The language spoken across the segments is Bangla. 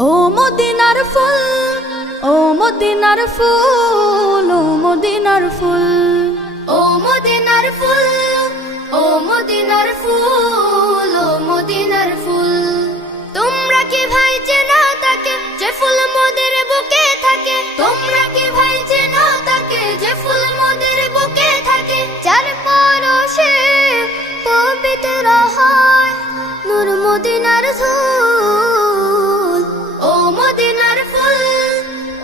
ও মদিনার ফুল, ও মদিনার ফুল, ও মদিনার ফুল, ও মদিনার ফুল, ও মদিনার ফুল, ও মদিনার ফুল। তোমরা কি ভাই চেনো তাকে যে ফুল মোদের বুকে থাকে? তোমরা কি ভাই চেনো তাকে যে ফুল মোদের বুকে থাকে? যার পরশে পবিত্র হয় নূর মদিনার ধুল। ও মদিনার ফুল,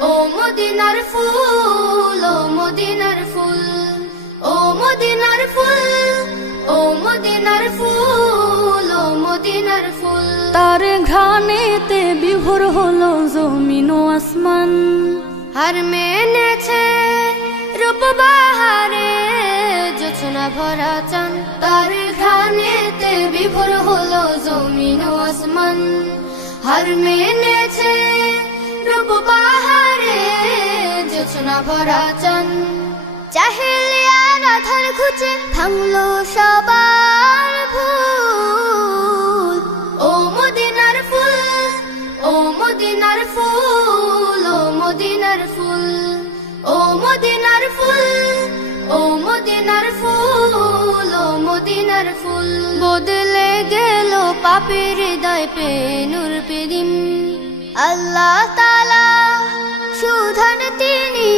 ও মদিনার ফুল, ও মদিনার ফুল, ও মদিনার ফুল, ও মদিনার ফুল, ও মদিনার ফুল। তার ঘ্রাণেতে বিভোর হলো জমিন ও আসমান। হার মেনেছে রূপ বাহারে জোছনা ভরা চান। তার ঘ্রাণেতে বিভোর হলো জমিন ও আসমান। হার মেনেছে রূপ বাহারে জোছনা ভরা চান। জাহেলিয়ার আধার ঘুচে ভাঙলো সবার ভুল। ও মদিনার ফুল, ও মদিনার ফুল, ও মদিনার ফুল, ও মদিনার ফুল, ও মদিনার ফুল, ও মদিনার ফুল। বদলে গেল পাপের হৃদয় পে নূর পেদিম। আল্লাহ তাআলা সুধান তিনি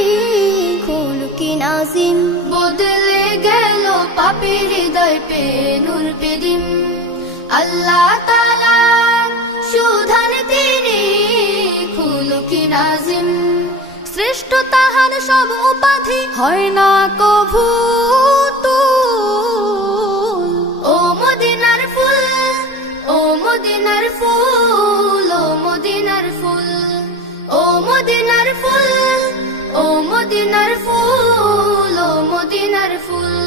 খুলকি নাজিম। বদলে গেল পাপের হৃদয় পে নূর পেদিম। আল্লাহ তাআলা সুধান তিনি খুলকি নাজিম। শ্রেষ্ঠ তাহার সব উপাধি হয় না কভু তুল। ও মদিনার ফুল, ও মদিনার ফুল, ও মদিনার ফুল, ও মদিনার ফুল, ও মদিনার ফুল, ও মদিনার ফুল।